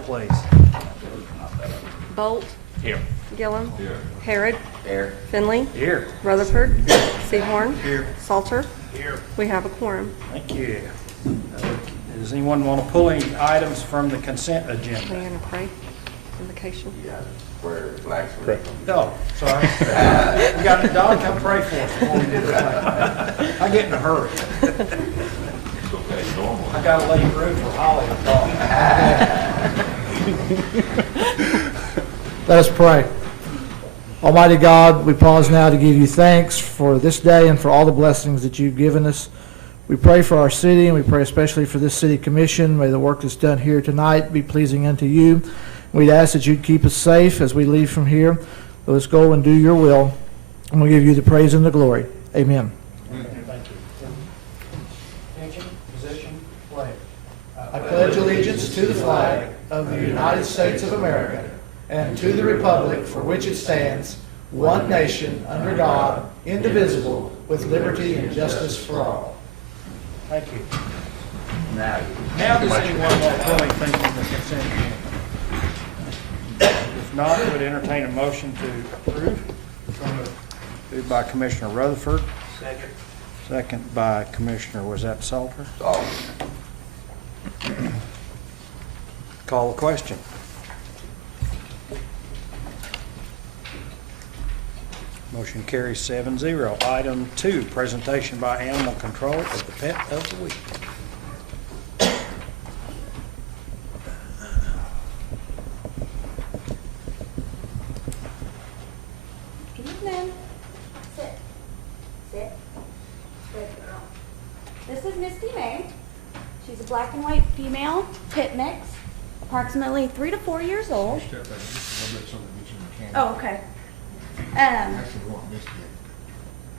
please. Bolt. Here. Gillum. Here. Harrod. Here. Finley. Here. Rutherford. Seahorn. Here. Salter. Here. We have a quorum. Thank you. Does anyone want to pull any items from the consent We're agenda? going to pray. Invocation. Yeah, where flags. No, sorry. We got the dog come pray for us before we do this. I get in a hurry. Okay, normal. I got to leave room for Holly to talk. Let us pray. Almighty God, we pause now to give you thanks for this day and for all the blessings that you've given us. We pray for our city, and we pray especially for this city commission. May the work that's done here tonight be pleasing unto you. We'd ask that you'd keep us safe as we leave from here. Let us go and do your will, and we'll give you the praise and the glory. Amen. Thank you. Attention, position, flag. I pledge allegiance to the flag of the United States of America and to the republic for which it stands, one nation, under God, indivisible, with liberty and justice for all. Thank you. Now. Now, does anyone want to pull anything from the consent agenda? If not, would entertain a motion to approve. Moved by Commissioner Rutherford. Second. Second by Commissioner, was that Salter? Oh, Call the question. Motion carries 7-0. Item 2, presentation by Animal Control of the Pet of the Week. Good evening. Sit. Sit. Good girl. This is Misty May. She's a black and white female pit mix, approximately 3 to 4 years old. Oh, okay.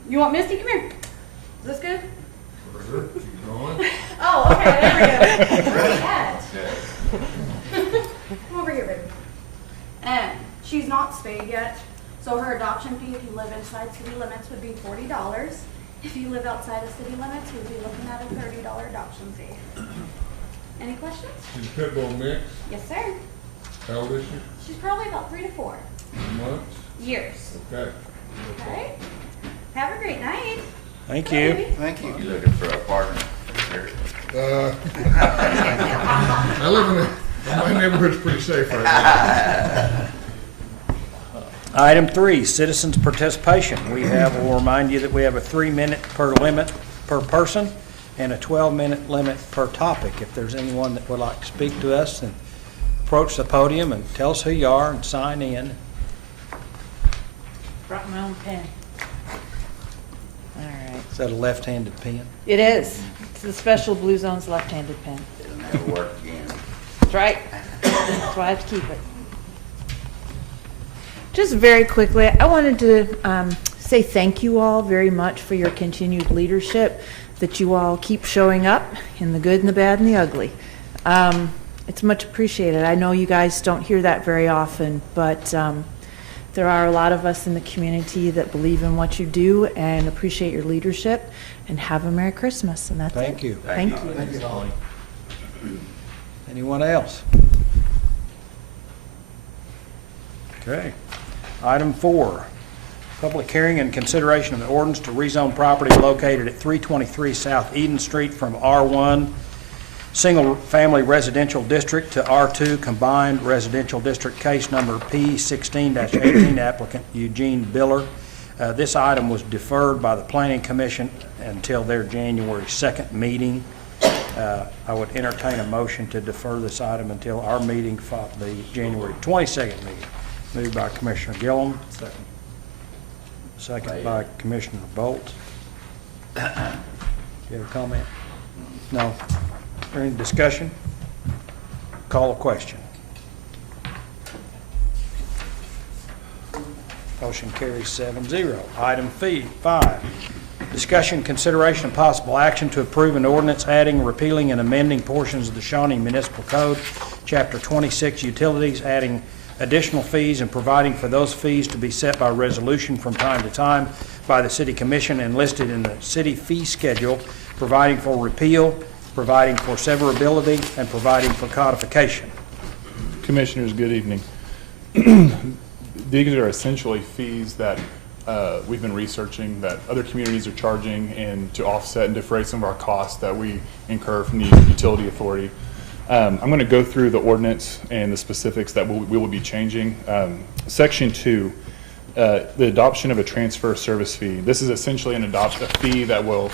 You want Misty? Come here. Is this good? Oh, okay. There we go. Where's that? Come over here, baby. She's not spayed yet, so her adoption fee, if you live inside city limits, would be $40. If you live outside of city limits, we'd be looking at a $30 adoption fee. Any questions? She's a pit bull mix. Yes, sir. How old is she? She's probably about 3 to 4 Months? years. Okay. Okay. Have a great night. Thank Bye, you. baby. thank you. You looking for a partner? I live my neighborhood's pretty safe right now. Item 3, citizens' participation. We'll remind you that we have a 3-minute limit per person and a 12-minute limit per topic. If there's anyone that would like to speak to us, then approach the podium and tell us who you are and sign in. Brought my own pen. All right. Is that a left-handed pen? It is. It's the special Blue Zones left-handed pen. It'll never work again. That's right. That's why I have to keep it. Just very quickly, I wanted to say thank you all very much for your continued leadership, that you all keep showing up in the good and the bad and the ugly. It's much appreciated. I know you guys don't hear that very often, but there are a lot of us in the community that believe in what you do and appreciate your leadership, and have a Merry Christmas, and that's it. Thank you. Thank you. Thank you, Holly. Anyone else? Okay. Item 4, public hearing and consideration of the ordinance to rezone property located at 323 South Eden Street from R1 Single Family Residential District to R2 Combined Residential District, case number P16-18, applicant Eugene Biller. This item was deferred by the Planning Commission until their January 2nd meeting. I would entertain a motion to defer this item until our meeting, the January 22nd meeting. Moved by Commissioner Gillum. Second. Second by Commissioner Bolt. Do you have a comment? No. Is there any discussion? Call a question. Motion carries 7-0. Item 5, discussion, consideration, and possible action to approve an ordinance adding, repealing, and amending portions of the Shawnee Municipal Code, Chapter 26, Utilities, adding additional fees and providing for those fees to be set by resolution from time to time by the City Commission and listed in the city fee schedule, providing for repeal, providing for severability, and providing for codification. Commissioners, good evening. These are essentially fees that we've been researching that other communities are charging and to offset and defray some of our costs that we incur from the utility authority. I'm going to go through the ordinance and the specifics that we will be changing. Section 2, the adoption of a transfer service fee. This is essentially a fee that will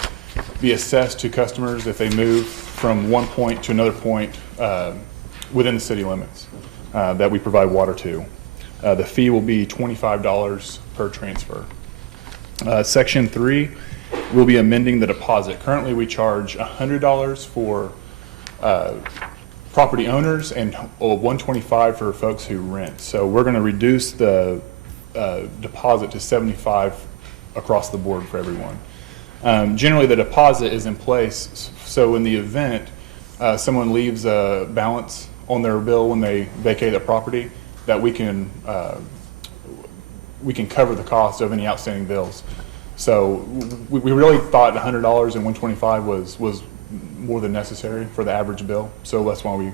be assessed to customers if they move from one point to another point within the city limits that we provide water to. The fee will be $25 per transfer. Section 3, we'll be amending the deposit. Currently, we charge $100 for property owners and $125 for folks who rent. So we're going to reduce the deposit to $75 across the board for everyone. Generally, the deposit is in place, so in the event someone leaves a balance on their bill when they vacate the property, that we can cover the cost of any outstanding bills. So we really thought $100 and $125 was more than necessary for the average bill. So that's why we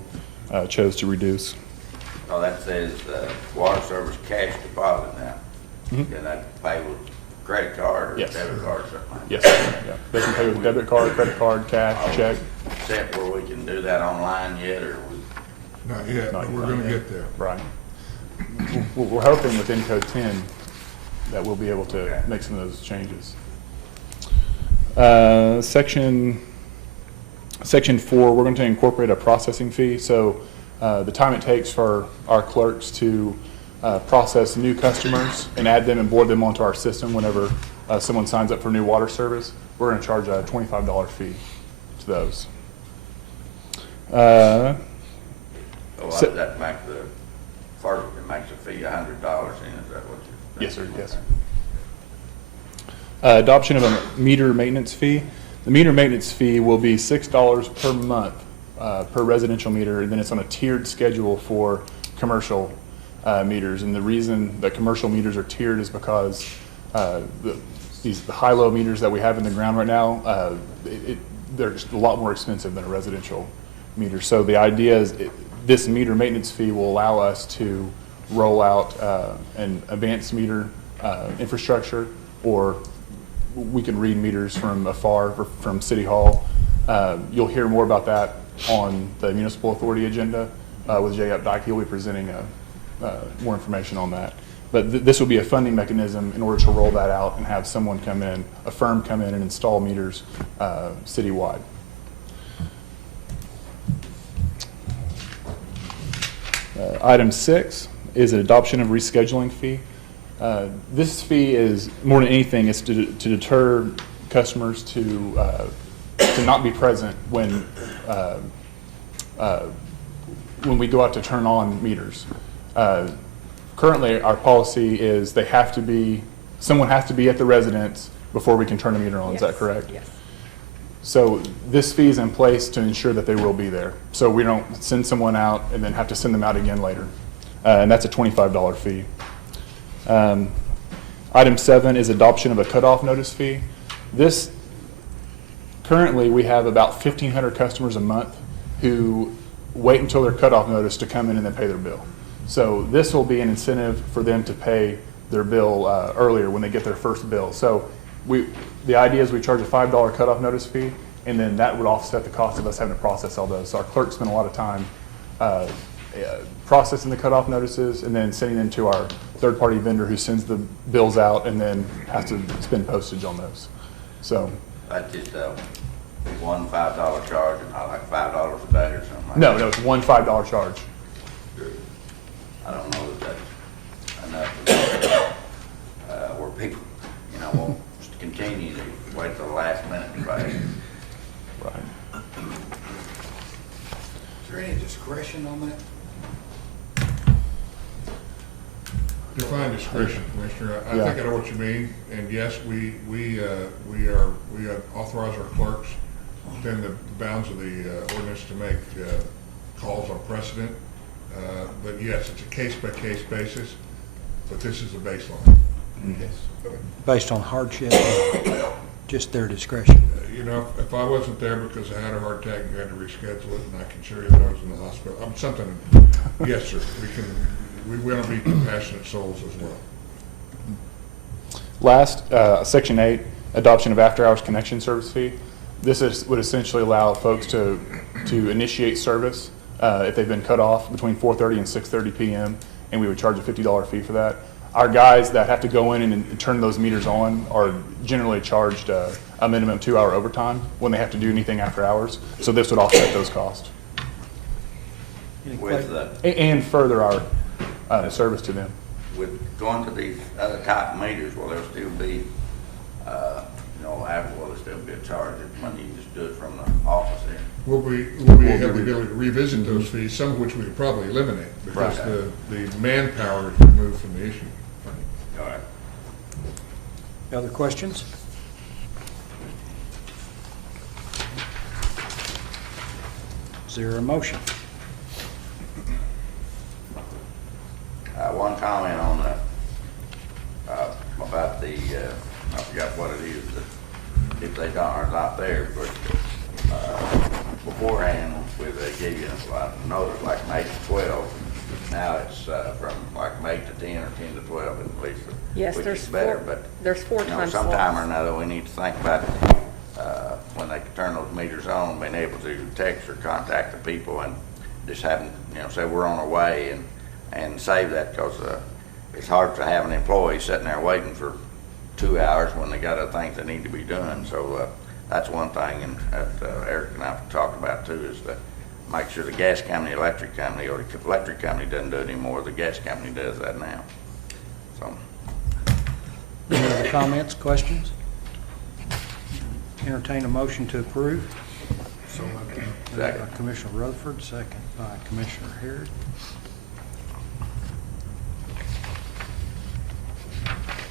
chose to reduce. Oh, that says water service cash deposit now. Can that pay with credit card or Yes. debit card or something? Yes, yeah. They can pay with debit card, credit card, cash, check. Except where we can do that online yet, or Not yet, but we're gonna get there. Right. We're hoping within Code 10 that we'll be able to make some of those changes. Section 4, we're going to incorporate a processing fee. So the time it takes for our clerks to process new customers and add them and board them onto our system whenever someone signs up for new water service, we're going to charge a $25 fee to those. so does that make the clerk, it makes the fee $100 in, is that what you're? Yes, sir, yes. Adoption of a meter maintenance fee. The meter maintenance fee will be $6 per month per residential meter, and then it's on a tiered schedule for commercial meters. And the reason that commercial meters are tiered is because the high-low meters that we have in the ground right now, they're just a lot more expensive than a residential meter. So the idea is this meter maintenance fee will allow us to roll out an advanced meter infrastructure, or we can read meters from afar from City Hall. You'll hear more about that on the Municipal Authority agenda with Jay Updike. He'll be presenting more information on that. But this will be a funding mechanism in order to roll that out and have someone come in, a firm come in and install meters citywide. Item 6 is an adoption of rescheduling fee. This fee is, more than anything, is to deter customers to not be present when we go out to turn on meters. Currently, our policy is someone has to be at the residence before we can turn a meter on. Is that correct? Yes. So this fee is in place to ensure that they will be there. So we don't send someone out and then have to send them out again later. And that's a $25 fee. Item 7 is adoption of a cutoff notice fee. Currently, we have about 1,500 customers a month who wait until their cutoff notice to come in and then pay their bill. So this will be an incentive for them to pay their bill earlier when they get their first bill. So the idea is we charge a $5 cutoff notice fee, and then that would offset the cost of us having to process all those. So our clerks spend a lot of time processing the cutoff notices and then sending them to our third-party vendor who sends the bills out and then has to spend postage on those. So That's just one $5 charge, and not like $5 a day or something like no, that? it's one $5 charge. I don't know if that's enough where people, won't continue to wait till the last minute to pay. Right. Is there any discretion on that? Define discretion, Commissioner. I Yeah. think I know what you mean, and yes, we authorize our clerks within the bounds of the ordinance to make calls on precedent. But yes, it's a case-by-case basis, but this is the baseline. Based on hardship, just their discretion? You know, if I wasn't there because I had a heart attack and had to reschedule it, and I can show you that I was in the hospital, something, yes, sir, we want to be compassionate souls as well. Last, Section 8, adoption of after-hours connection service fee. Would essentially allow folks to initiate service if they've been cut off between 4:30 and 6:30 p.m., and we would charge a $50 fee for that. Our guys that have to go in and turn those meters on are generally charged a minimum 2-hour overtime when they have to do anything after hours, so this would offset those costs. Any With, questions? And further our service to them. with going to these other type of meters, will there still be, will there still be a charge when you just do it from the office there? Will we have the ability to revisit those fees, some of which we could probably eliminate, because Right. the manpower is removed from the issue. All right. Other questions? Is there a motion? One comment on the, about the, I forgot what it is, that if they are not there, but, beforehand, where they gave you a notice like from 8 to 12, now it's, from like from 8 to 10 or 10 to 12 at least. Yes, which there's is better, four- but, there's 4 you know, time sometime or slots. another, we need to think about, when they turn those meters on, being able to text or contact the people and just having, say we're on our way and save that, because, it's hard to have an employee sitting there waiting for 2 hours when they got other things that need to be done. So that's one thing, and that Eric and I have talked about too, is to make sure the gas company, electric company, or the electric company doesn't do it anymore. The gas company does that now. So Any other comments, questions? Entertain a motion to approve. So Second. Commissioner Rutherford, second by Commissioner Harrod.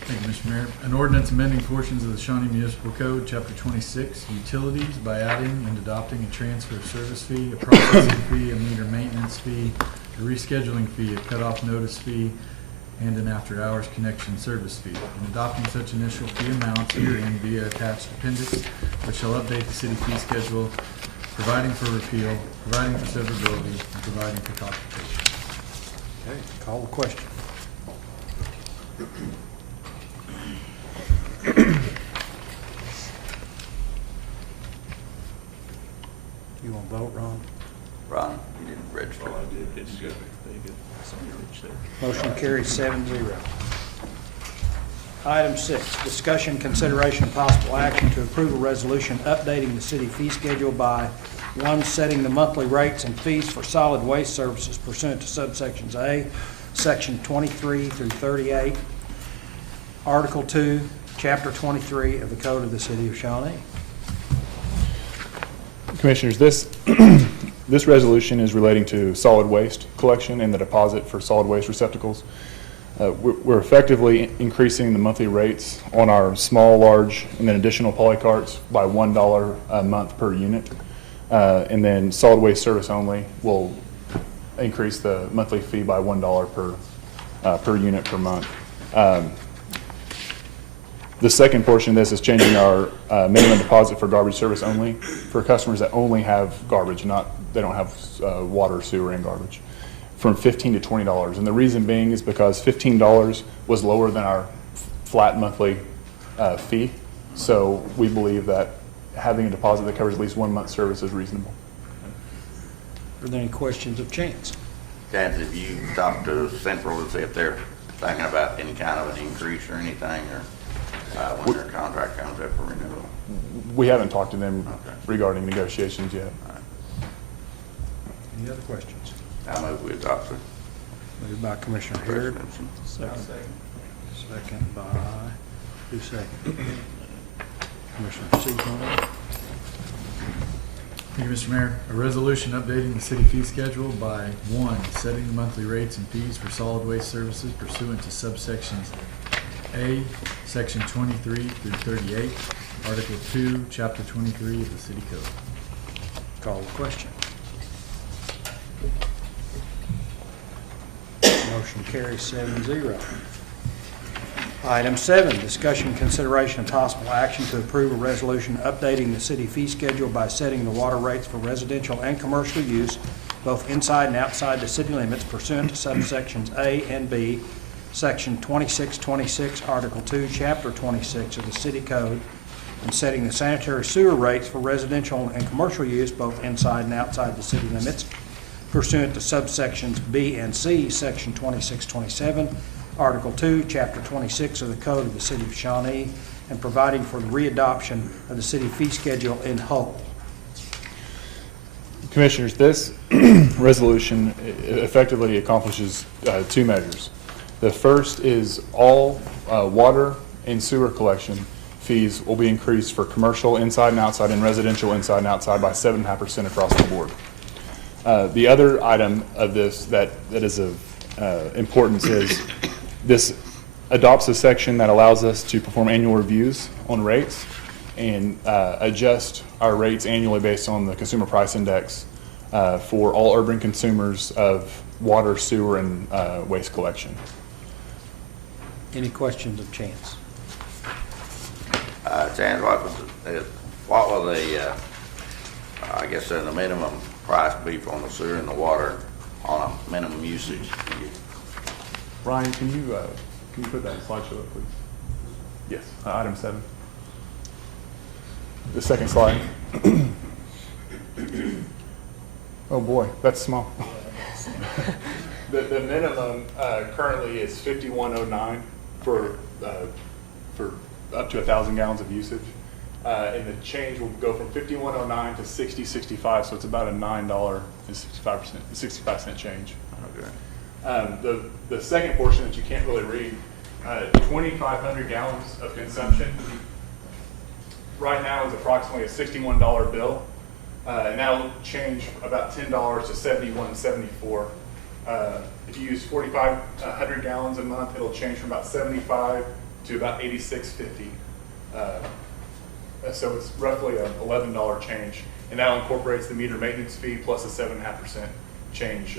Thank you, Mr. Mayor. An ordinance amending portions of the Shawnee Municipal Code, Chapter 26, Utilities, by adding and adopting a transfer of service fee, a processing fee, a meter maintenance fee, a rescheduling fee, a cutoff notice fee, and an after-hours connection service fee, and adopting such initial fee amounts herein via attached appendix, which shall update the city fee schedule, providing for repeal, providing for severability, and providing for computation. Okay, call the question. You want to vote, Ron? Ron, you didn't register. Oh, I did. It's good. Motion carries 7-0. Item 6, discussion, consideration, and possible action to approve a resolution updating the city fee schedule by, 1, setting the monthly rates and fees for solid waste services pursuant to subsections A, Section 23 through 38, Article 2, Chapter 23 of the Code of the City of Shawnee. Commissioners, this this resolution is relating to solid waste collection and the deposit for solid waste receptacles. We're effectively increasing the monthly rates on our small, large, and then additional polycarts by $1 a month per unit. And then solid waste service only will increase the monthly fee by $1 per unit per month. The second portion of this is changing our minimum deposit for garbage service only for customers that only have garbage, they don't have water, sewer, and garbage, from $15 to $20. And the reason being is because $15 was lower than our flat monthly fee. So we believe that having a deposit that covers at least 1 month's service is reasonable. Are there any questions of Chance? Chance, have you talked to Central to see if they're thinking about any kind of an increase or anything, or when their contract comes up for renewal? We haven't talked to them Okay. regarding negotiations yet. Any other questions? I move we adopt the Moved by Commissioner Harrod. resolution. Second by, who's second? Commissioner Seaborn. Thank you, Mr. Mayor. A resolution updating the city fee schedule by, 1, setting the monthly rates and fees for solid waste services pursuant to subsections A, Section 23 through 38, Article 2, Chapter 23 of the City Code. Call the question. Motion carries 7-0. Item 7, discussion, consideration, and possible action to approve a resolution updating the city fee schedule by setting the water rates for residential and commercial use, both inside and outside the city limits pursuant to subsections A and B, Section 2626, Article 2, Chapter 26 of the City Code, and setting the sanitary sewer rates for residential and commercial use, both inside and outside the city limits pursuant to subsections B and C, Section 2627, Article 2, Chapter 26 of the Code of the City of Shawnee, and providing for the readoption of the city fee schedule in whole. Commissioners, this resolution effectively accomplishes two measures. The first is all water and sewer collection fees will be increased for commercial inside and outside and residential inside and outside by 7.5% across the board. The other item of this that is of importance is this adopts a section that allows us to perform annual reviews on rates and adjust our rates annually based on the Consumer Price Index for all urban consumers of water, sewer, and waste collection. Any questions of Chance? Chance, what will the, I guess, the minimum price be on the sewer and the water on a minimum usage? Ryan, can you put that slideshow up, please? Yes, item 7. The second slide. Oh boy, that's small. The minimum currently is 5109 for up to 1,000 gallons of usage, and the change will go from 5109 to 6065, so it's about a $9 and 65 cent change. Okay. The second portion that you can't really read, 2,500 gallons of consumption right now is approximately a $61 bill, and that'll change about $10 to $71.74. If you use 4,500 gallons a month, it'll change from about $75 to about $86.50. So it's roughly an $11 change, and that incorporates the meter maintenance fee plus a 7.5% change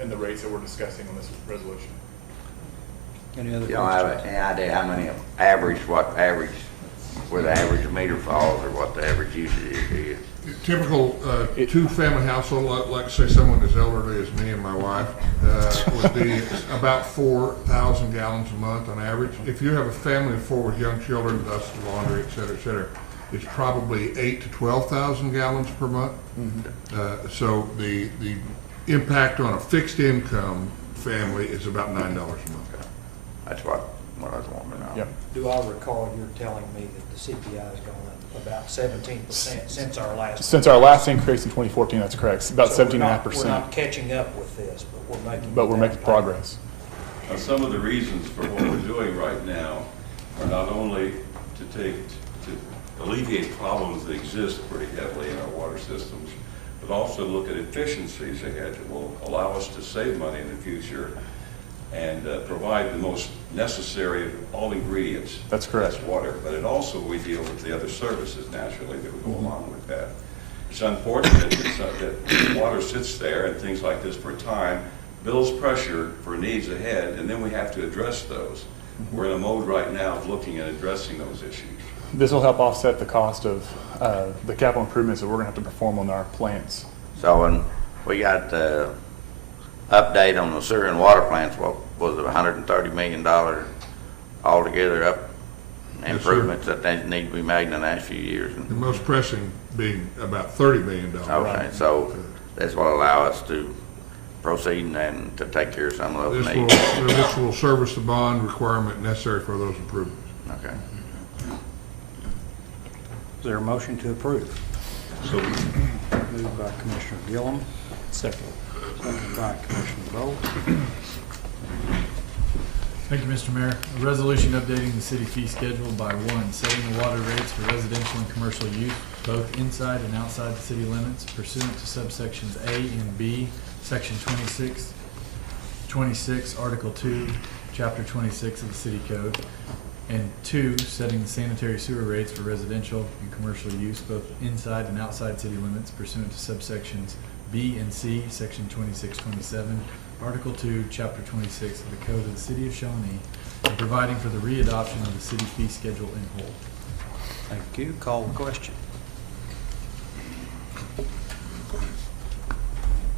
in the rates that we're discussing on this resolution. Any other You don't have questions? any idea how many where the average meter falls or what the average usage is here? Typical two-family household, like say someone as elderly as me and my wife, would be about 4,000 gallons a month on average. If you have a family of 4 with young children, thus laundry, et cetera, it's probably 8,000 to 12,000 gallons per month. Mm-hmm. So the impact on a fixed income family is about $9 a month. That's what I was wanting to know. Yep. Do I recall you're telling me that the CPI has gone up about 17% since our last? Since our last increase in 2014, that's correct, about So we're 17.5%. not catching up with this, But we're making progress. Some of the reasons for what we're doing right now are not only to alleviate problems that exist pretty heavily in our water systems, but also look at efficiencies ahead that will allow us to save money in the future and provide the most necessary of all ingredients. That's correct. That's water, but it also, we deal with the other services naturally that would go along with that. It's unfortunate that water sits there and things like this for a time, builds pressure for needs ahead, and then we have to address those. We're in a mode right now of looking at addressing those issues. This will help offset the cost of the capital improvements that we're going to have to perform on our plants. So when we got the update on the sewer and water plants, what was it, $130 million altogether up improvements that they need to be made in the next few years? The most pressing being about $30 million. Okay, so that's what allow us to proceed and to take care of some of those needs. This will service the bond requirement necessary for those improvements. Okay. Is there a motion to approve? So Moved by Commissioner Gillum. Second by Commissioner Bowe. Thank you, Mr. Mayor. A resolution updating the city fee schedule by 1, setting the water rates for residential and commercial use, both inside and outside the city limits pursuant to subsections A and B, Section 26, Article 2, Chapter 26 of the City Code. And 2, setting the sanitary sewer rates for residential and commercial use, both inside and outside city limits pursuant to subsections B and C, Section 2627, Article 2, Chapter 26 of the Code of the City of Shawnee, and providing for the readoption of the city fee schedule in whole. Thank you. Call the question.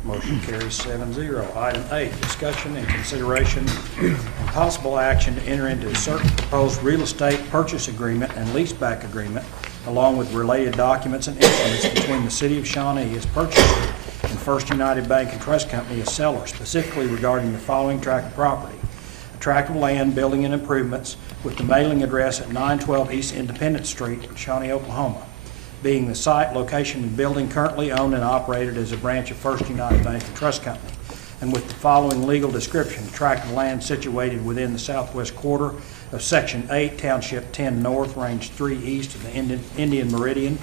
Motion carries 7-0. Item 8, discussion and consideration and possible action to enter into a certain proposed real estate purchase agreement and leaseback agreement, along with related documents and instruments between the City of Shawnee as purchaser and First United Bank and Trust Company as seller, specifically regarding the following tract of property: a tract of land, building and improvements with the mailing address at 912 East Independence Street, Shawnee, Oklahoma, being the site, location, and building currently owned and operated as a branch of First United Bank and Trust Company, and with the following legal description: a tract of land situated within the southwest quarter of Section 8, Township 10 North, Range 3 East of the Indian Meridian,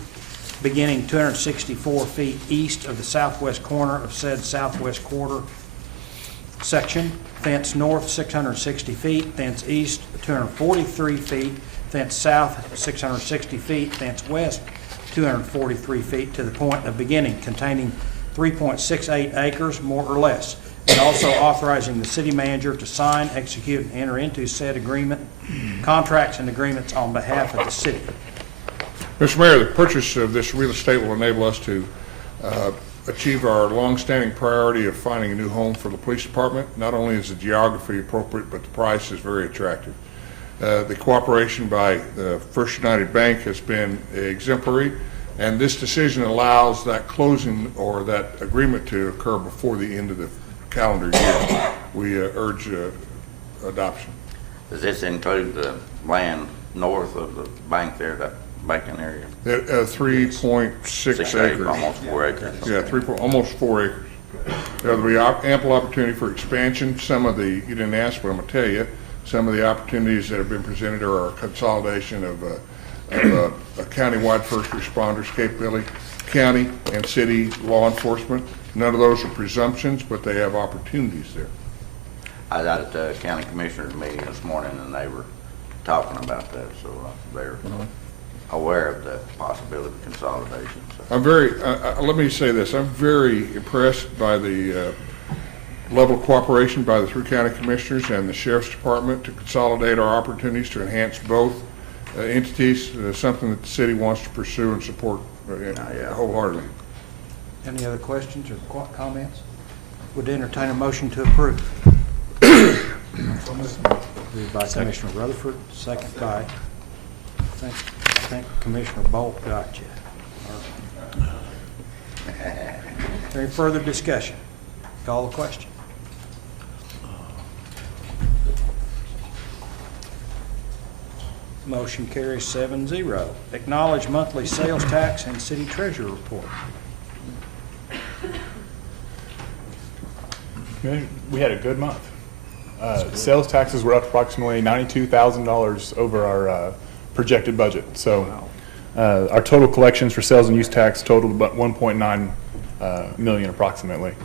beginning 264 feet east of the southwest corner of said southwest quarter section, thence north 660 feet, thence east 243 feet, thence south 660 feet, thence west 243 feet to the point of beginning, containing 3.68 acres, more or less, and also authorizing the city manager to sign, execute, and enter into said agreement, contracts and agreements on behalf of the city. Mr. Mayor, the purchase of this real estate will enable us to achieve our longstanding priority of finding a new home for the police department. Not only is the geography appropriate, but the price is very attractive. The cooperation by the First United Bank has been exemplary, and this decision allows that closing or that agreement to occur before the end of the calendar year. We urge adoption. Does this include the land north of the bank there, that banking area? 3.6 acres. Almost 4 acres. Yeah, almost 4 acres. There'll be ample opportunity for expansion. Some of the, you didn't ask, but I'm going to tell you, some of the opportunities that have been presented are a consolidation of a county-wide first responders capability, county and city law enforcement. None of those are presumptions, but they have opportunities there. I was at the county commissioners meeting this morning, and they were talking about that, so they're aware of the possibility of consolidation. So. I'm very, let me say this, I'm very impressed by the level of cooperation by the 3 county commissioners and the sheriff's department to consolidate our opportunities to enhance both entities, something that the city wants to pursue and support wholeheartedly. Any other questions or comments? Would entertain a motion to approve. Moved by Commissioner Rutherford, second by, I think Commissioner Bolt got you. Any further discussion? Call the question. Motion carries 7-0. Acknowledge monthly sales tax and city treasurer report. We had a good month. Sales taxes were up approximately $92,000 over our projected budget. So our total collections for sales and use tax totaled about 1.9 million approximately.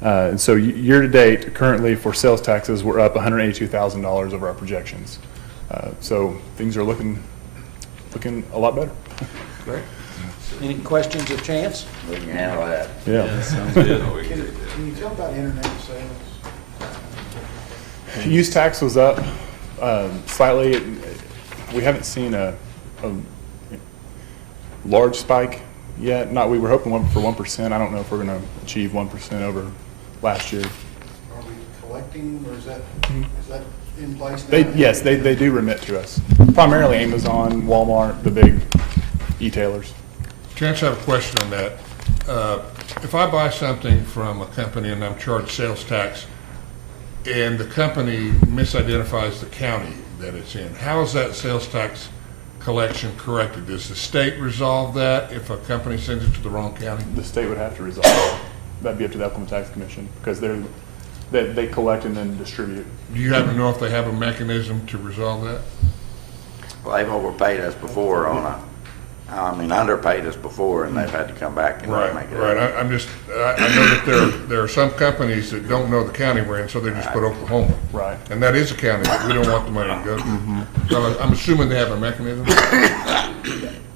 And so year to date, currently for sales taxes, we're up $182,000 over our projections. So things are looking a lot better. Great. Any questions of Chance? We can handle that. Yeah. Sounds good. Can you tell about internet sales? Use tax was up slightly. We haven't seen a large spike yet. We were hoping for 1%. I don't know if we're going to achieve 1% over last year. Are we collecting, or is that in place now? Yes, they do remit to us. Primarily Amazon, Walmart, the big e-tailers. Chance, I have a question on that. If I buy something from a company and I'm charged sales tax, and the company misidentifies the county that it's in, how is that sales tax collection corrected? Does the state resolve that if a company sends it to the wrong county? The state would have to resolve that. That'd be up to the Oklahoma Tax Commission because they collect and then distribute. Do you happen to know if they have a mechanism to resolve that? Well, they've overpaid us before underpaid us before, and they've had to come back and make it Right. up. I know that there are some companies that don't know the county we're in, so they just put Oklahoma. Right. And that is a county that we don't want the money to go to. So I'm assuming they have a mechanism.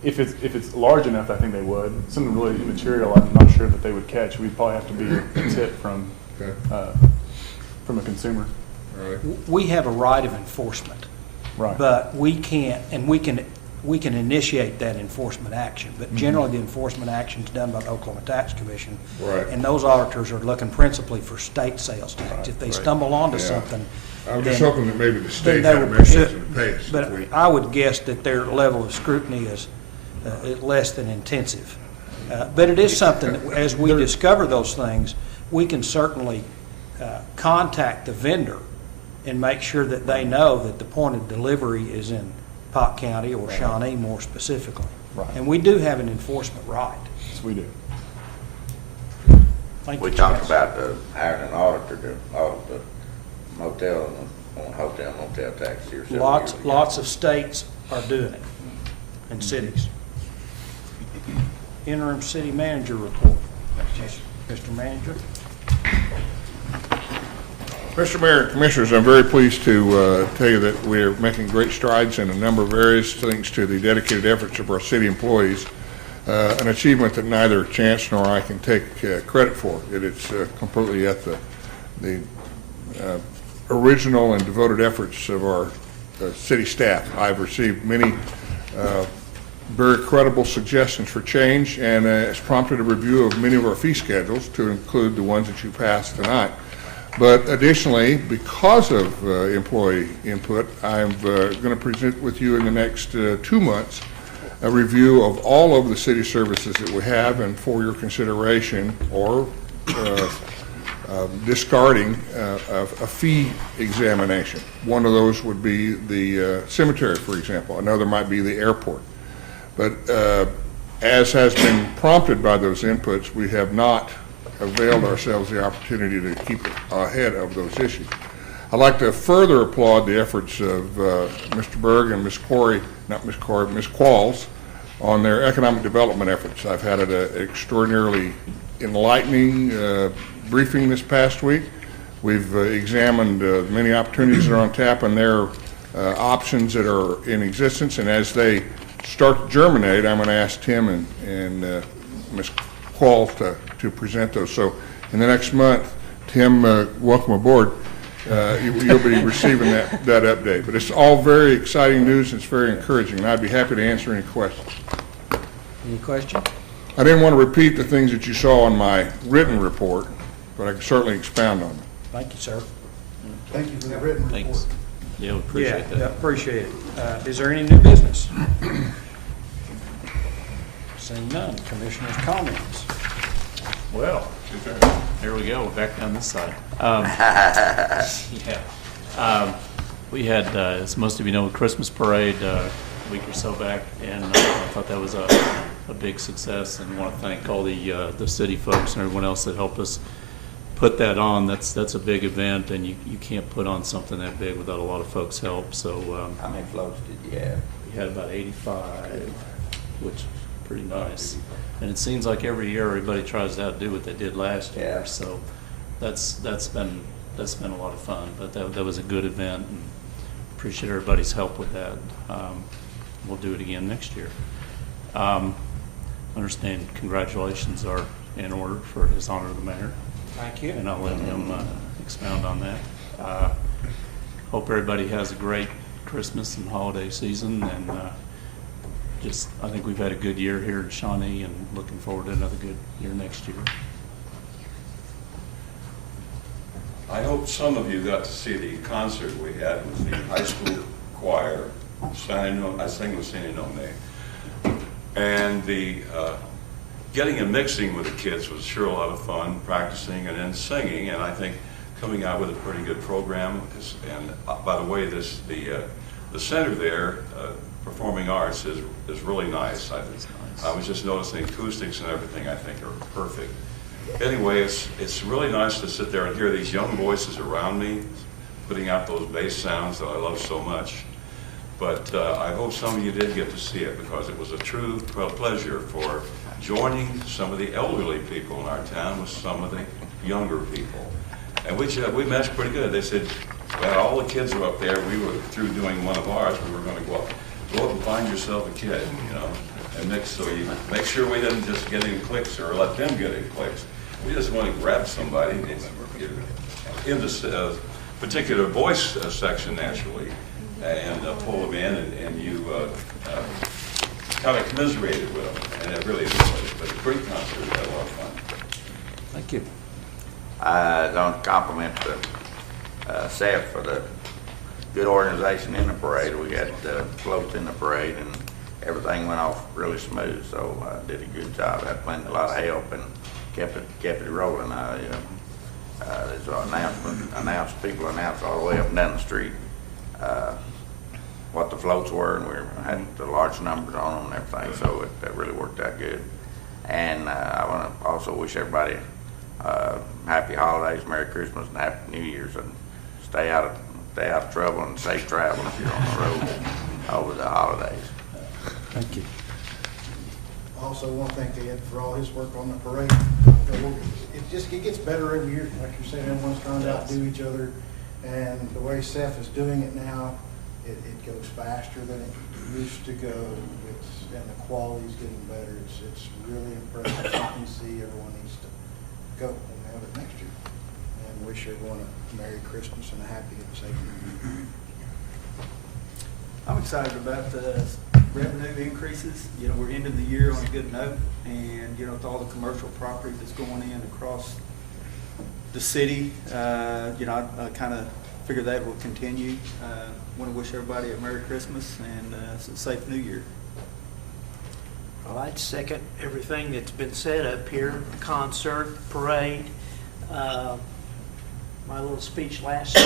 If it's large enough, I think they would. Something really immaterial, I'm not sure that they would catch. We'd probably have to be a tip from a consumer. we have a right of enforcement. Right. But we can't, and we can initiate that enforcement action, but generally the enforcement action is done by the Oklahoma Tax Commission. Right. And those auditors are looking principally for state sales tax. If they stumble onto Yeah. something. I was just then- hoping that maybe the then state they had a would mechanism pursue to it. pay us. But I would guess that their level of scrutiny is less than intensive. But it is something that, as we discover those things, we can certainly contact the vendor and make sure that they know that the point of delivery is in Pot County or Shawnee more specifically. Right. And we do have an enforcement right. Yes, we do. Thank We you, talked Chaz. about hiring an auditor to audit the motel and hotel motel tax here. several Lots, years ago. lots of states are doing it, and cities. Interim city manager report. Mr. Manager? Mr. Mayor and Commissioners, I'm very pleased to tell you that we're making great strides in a number of areas thanks to the dedicated efforts of our city employees, an achievement that neither Chance nor I can take credit for. It is completely at the original and devoted efforts of our city staff. I've received many very credible suggestions for change, and it's prompted a review of many of our fee schedules to include the ones that you passed tonight. But additionally, because of employee input, I'm going to present with you in the next 2 months a review of all of the city services that we have, and for your consideration or discarding a fee examination. One of those would be the cemetery, for example. Another might be the airport. But as has been prompted by those inputs, we have not availed ourselves the opportunity to keep ahead of those issues. I'd like to further applaud the efforts of Mr. Berg and Ms. Qualls on their economic development efforts. I've had an extraordinarily enlightening briefing this past week. We've examined many opportunities that are on tap and their options that are in existence, and as they start to germinate, I'm going to ask Tim and Ms. Qualls to present those. So in the next month, Tim, welcome aboard. You'll be receiving that update. But it's all very exciting news, and it's very encouraging, and I'd be happy to answer any questions. Any questions? I didn't want to repeat the things that you saw on my written report, but I can certainly expound on them. Thank you, sir. Thank you for the written report. Thanks. Yeah, we appreciate Yeah, that. appreciate it. Is there any new business? Seeing none. Commissioners' comments. Well, here we go, back down this side. We had, as most of you know, a Christmas parade a week or so back, and I thought that was a big success, and want to thank all the city folks and everyone else that helped us put that on. That's a big event, and you can't put on something that big without a lot of folks' help. So How many floats did you have? we had about 85, which is pretty nice. And it seems like every year everybody tries to outdo what they did last year. Yeah. So that's been a lot of fun. But that was a good event, and appreciate everybody's help with that. We'll do it again next year. Understand congratulations are in order for His Honor the Mayor. Thank you. And I'll let him expound on that. Hope everybody has a great Christmas and holiday season, and I think we've had a good year here in Shawnee, and looking forward to another good year next year. I hope some of you got to see the concert we had with the high school choir. I sang with San Nome. And the getting and mixing with the kids was sure a lot of fun, practicing and then singing, and I think coming out with a pretty good program. And by the way, the center there, Performing Arts, is really nice. I was just noticing the acoustics and everything, I think, are perfect. Anyway, it's really nice to sit there and hear these young voices around me putting out those bass sounds that I love so much. But I hope some of you did get to see it, because it was a true pleasure for joining some of the elderly people in our town with some of the younger people. And we matched pretty good. They said, well, all the kids were up there. We were through doing one of ours. We were going to go up and find yourself a kid, and mix, so you make sure we didn't just get any clicks or let them get any clicks. We just want to grab somebody into particular voice section naturally, and pull them in, and you kind of commiserated with them, and I really enjoyed it. But a great concert, we had a lot of fun. Thank you. I don't compliment the staff for the good organization in the parade. We had floats in the parade, and everything went off really smooth. So did a good job. Had plenty, a lot of help, and kept it rolling. There's people announced all the way up and down the street what the floats were, and we had the large numbers on them and everything. So that really worked out good. And I want to also wish everybody happy holidays, Merry Christmas, and Happy New Year's, and stay out of trouble and safe travel if you're on the road over the holidays. Thank you. Also want to thank Ed for all his work on the parade. It gets better every year. Like you're saying, everyone's trying to outdo each other. And the way Seth is doing it now, it goes faster than it used to go. And the quality's getting better. It's really impressive. You can see everyone needs to go and have it next year. And wish everyone a Merry Christmas and a happy and safe New Year. I'm excited about the revenue increases. You know, we're ending the year on a good note, and you know, with all the commercial property that's going in across the city, you know, I kind of figure that will continue. Want to wish everybody a Merry Christmas and a safe New Year. Well, I'd second everything that's been said up here, concert, parade. My little speech last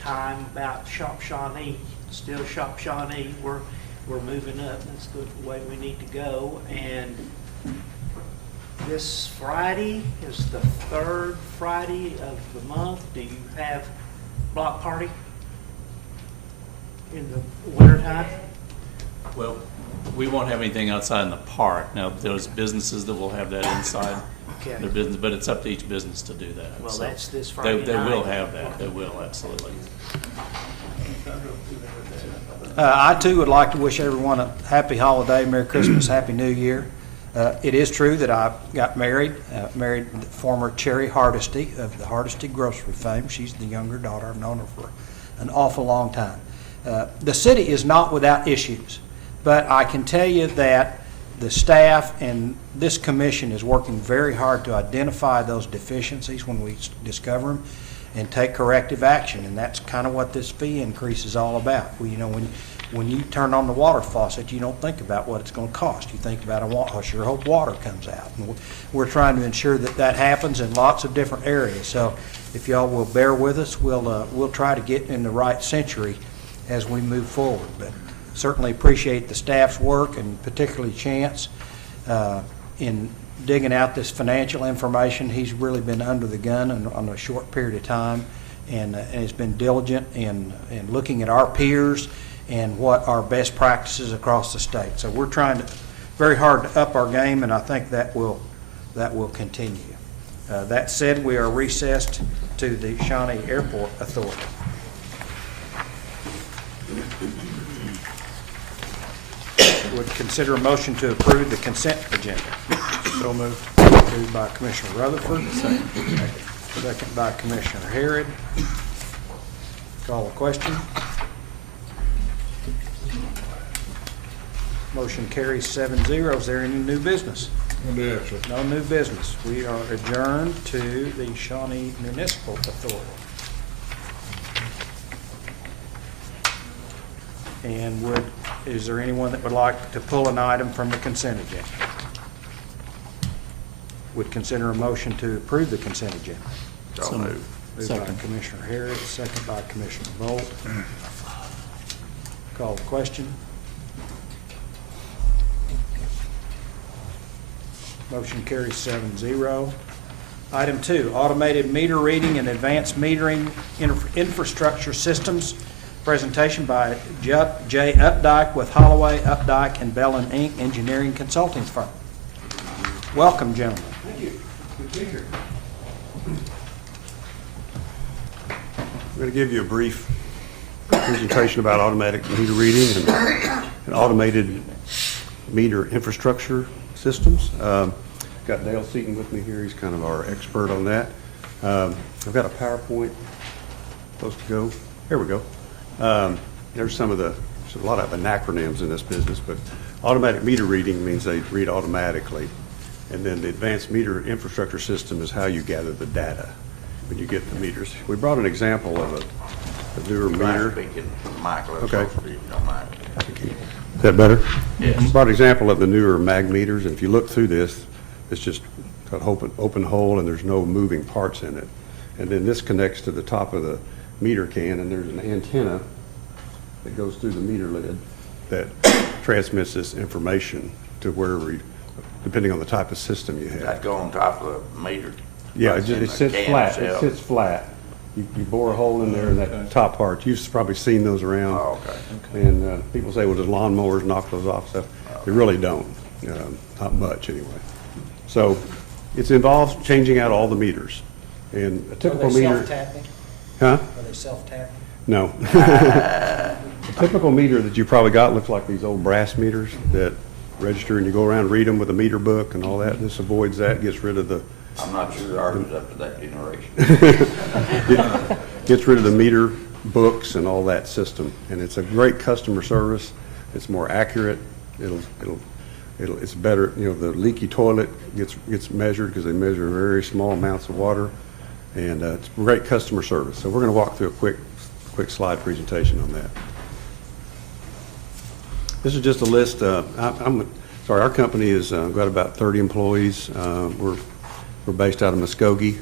time about Shop Shawnee, still Shop Shawnee, we're moving up. That's the way we need to go. And this Friday is the third Friday of the month. Do you have block party in the wintertime? Well, we won't have anything outside in the park. Now, there's businesses that will have that inside Okay. their business, but it's up to each business to do that. Well, So that's this Friday They will night. have that. They will, absolutely. I too would like to wish everyone a happy holiday, Merry Christmas, Happy New Year. It is true that I got married the former Cherry Hardesty of the Hardesty Grocery fame. She's the younger daughter. I've known her for an awful long time. The city is not without issues, but I can tell you that the staff and this commission is working very hard to identify those deficiencies when we discover them and take corrective action, and that's kind of what this fee increase is all about. Well, you know, when you turn on the water faucet, you don't think about what it's going to cost. You think about, I sure hope water comes out. And we're trying to ensure that that happens in lots of different areas. So if y'all will bear with us, we'll try to get in the right century as we move forward. But certainly appreciate the staff's work, and particularly Chance in digging out this financial information. He's really been under the gun on a short period of time, and has been diligent in looking at our peers and what are best practices across the state. So we're trying very hard to up our game, and I think that will continue. That said, we are recessed to the Shawnee Airport Authority. Would consider a motion to approve the consent agenda. So moved. Moved by Commissioner Rutherford. Second by Commissioner Harrod. Call the question. Motion carries 7-0. Is there any new business? No new business. We are adjourned to the Shawnee Municipal Authority. And is there anyone that would like to pull an item from the consent agenda? Would consider a motion to approve the consent agenda. So moved. Moved by Commissioner Harris, second by Commissioner Bolt. Call the question. Motion carries 7-0. Item 2, automated meter reading and advanced metering infrastructure systems. Presentation by Jay Updike with Holloway, Updike, and Bell & Inc. Engineering Consulting Firm. Welcome, gentlemen. Thank you. Good to be here. I'm going to give you a brief presentation about automatic meter reading and automated meter infrastructure systems. Got Dale Seaton with me here. He's kind of our expert on that. I've got a PowerPoint supposed to go. There we go. There's some of the, there's a lot of acronyms in this business, but automatic meter reading means they read automatically. And then the advanced meter infrastructure system is how you gather the data when you get the meters. We brought an example of a newer meter. Speaking, Michael, if Okay. you don't mind. Is that better? Yes. We brought an example of the newer mag meters, and if you look through this, it's just got an open hole and there's no moving parts in it. And then this connects to the top of the meter can, and there's an antenna that goes through the meter lid that transmits this information to wherever, depending on the type of system you have. That go on top of the meter. Yeah, in it the sits can flat. It itself. sits flat. You bore a hole in there in that top part. You've probably seen those around. Oh, okay. And people say, well, does lawnmowers knock those off? Stuff. They really don't. Not much, anyway. So it involves changing out all the meters. And a typical meter. self-tapping? Huh? Are they self-tapping? No. A typical meter that you probably got looks like these old brass meters that register and you go around and read them with a meter book and all that. This avoids that, gets rid of the I'm not sure ours is up to that generation. gets rid of the meter books and all that system. And it's a great customer service. It's more accurate. It's better. You know, the leaky toilet gets measured because they measure very small amounts of water. And it's great customer service. So we're going to walk through a quick slide presentation on that. This is just a list. Our company has got about 30 employees. We're based out of Muskogee.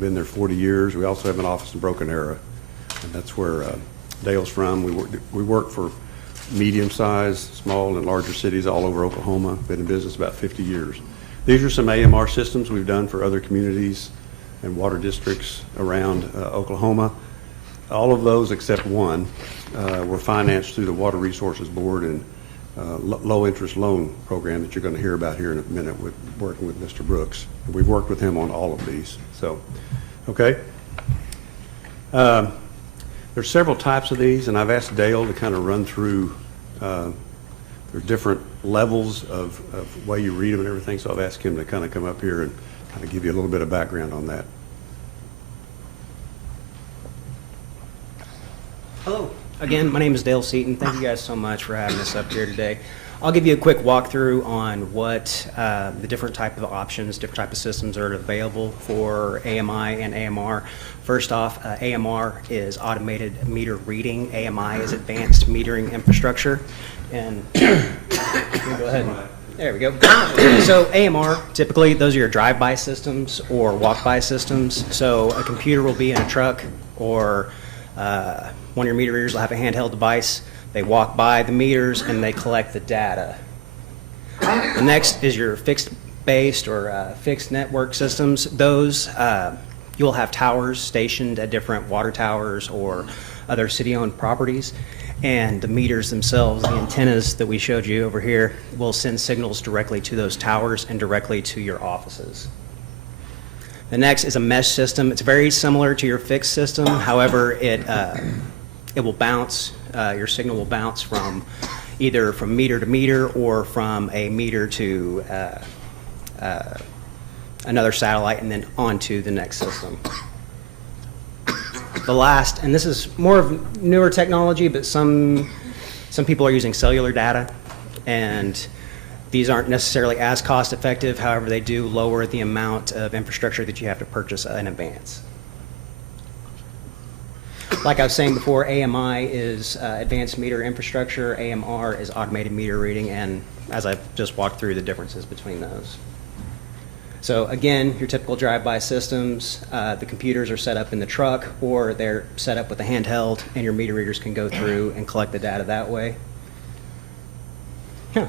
Been there 40 years. We also have an office in Broken Arrow, and that's where Dale's from. We work for medium-sized, small, and larger cities all over Oklahoma. Been in business about 50 years. These are some AMR systems we've done for other communities and water districts around Oklahoma. All of those except one were financed through the Water Resources Board and low-interest loan program that you're going to hear about here in a minute with working with Mr. Brooks. We've worked with him on all of these. So, okay. There's several types of these, and I've asked Dale to kind of run through there's different levels of way you read them and everything, so I've asked him to kind of come up here and kind of give you a little bit of background on that. Hello. Again, my name is Dale Seaton. Thank you guys so much for having us up here today. I'll give you a quick walkthrough on what the different type of options, different type of systems are available for AMI and AMR. First off, AMR is automated meter reading. AMI is advanced metering infrastructure. And go ahead. There we go. So AMR, typically, those are your drive-by systems or walk-by systems. So a computer will be in a truck, or one of your meter readers will have a handheld device. They walk by the meters and they collect the data. The next is your fixed-based or fixed network systems. Those, you'll have towers stationed at different water towers or other city-owned properties. And the meters themselves, the antennas that we showed you over here, will send signals directly to those towers and directly to your offices. The next is a mesh system. It's very similar to your fixed system. However, it will bounce. Your signal will bounce from either from meter to meter or from a meter to another satellite and then onto the next system. The last, and this is more of newer technology, but some people are using cellular data, and these aren't necessarily as cost effective. However, they do lower the amount of infrastructure that you have to purchase in advance. Like I was saying before, AMI is advanced meter infrastructure, AMR is automated meter reading, and as I just walked through the differences between those. So again, your typical drive-by systems, the computers are set up in the truck or they're set up with a handheld, and your meter readers can go through and collect the data that way. Yeah,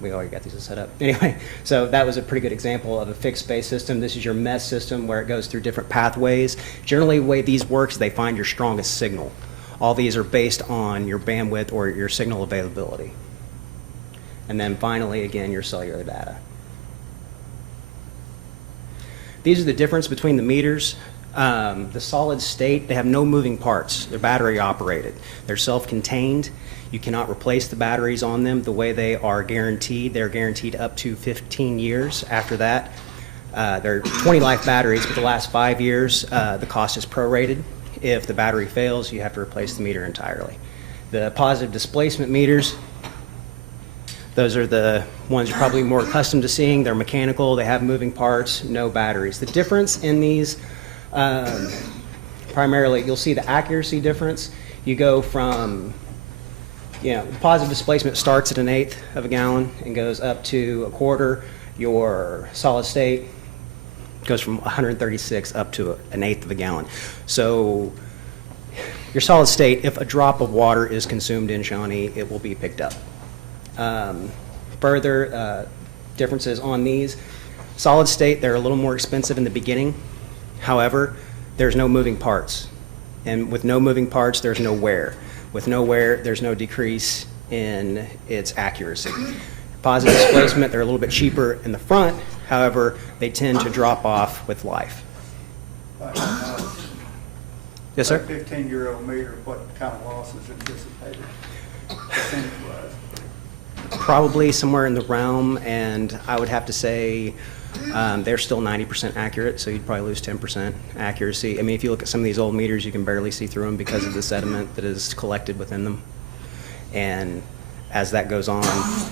we already got these set up. Anyway, so that was a pretty good example of a fixed-base system. This is your mesh system where it goes through different pathways. Generally, the way these works, they find your strongest signal. All these are based on your bandwidth or your signal availability. And then finally, again, your cellular data. These are the difference between the meters. The solid state, they have no moving parts. They're battery operated. They're self-contained. You cannot replace the batteries on them the way they are guaranteed. They're guaranteed up to 15 years after that. They're 20 life batteries, but the last 5 years, the cost is prorated. If the battery fails, you have to replace the meter entirely. The positive displacement meters, those are the ones you're probably more accustomed to seeing. They're mechanical, they have moving parts, no batteries. The difference in these, primarily, you'll see the accuracy difference. You go from, the positive displacement starts at 1/8 of a gallon and goes up to 1/4. Your solid state goes from 136 up to 1/8 of a gallon. So your solid state, if a drop of water is consumed in Shawnee, it will be picked up. Further differences on these, solid state, they're a little more expensive in the beginning. However, there's no moving parts. And with no moving parts, there's no wear. With no wear, there's no decrease in its accuracy. Positive displacement, they're a little bit cheaper in the front. However, they tend to drop off with life. Yes, sir? 15-year-old meter, what kind of loss is anticipated percentage-wise? Probably somewhere in the realm, and I would have to say they're still 90% accurate, so you'd probably lose 10% accuracy. I mean, if you look at some of these old meters, you can barely see through them because of the sediment that is collected within them. And as that goes on,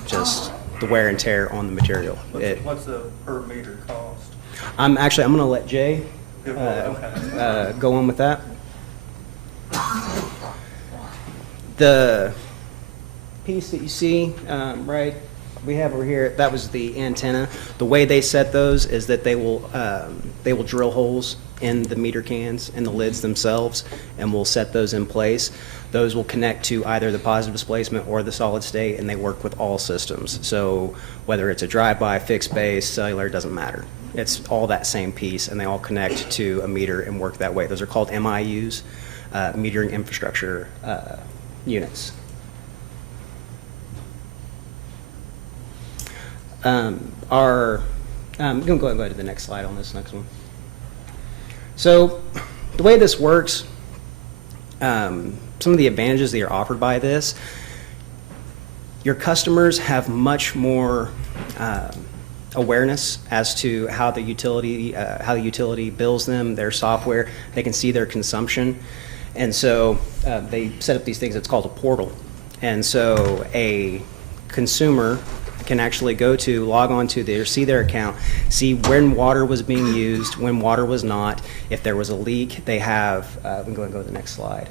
just the wear and tear on the material. What's the per meter cost? I'm going to let Jay go on with that. The piece that you see, right, we have over here, that was the antenna. The way they set those is that they will drill holes in the meter cans and the lids themselves, and we'll set those in place. Those will connect to either the positive displacement or the solid state, and they work with all systems. So whether it's a drive-by, fixed base, cellular, it doesn't matter. It's all that same piece, and they all connect to a meter and work that way. Those are called MIUs, metering infrastructure units. I'm going to go ahead to the next slide on this next one. So the way this works, some of the advantages that are offered by this, your customers have much more awareness as to how the utility bills them, their software. They can see their consumption. And so they set up these things, it's called a portal. And so a consumer can actually log on to see their account, see when water was being used, when water was not. If there was a leak, they have, we can go and go to the next slide.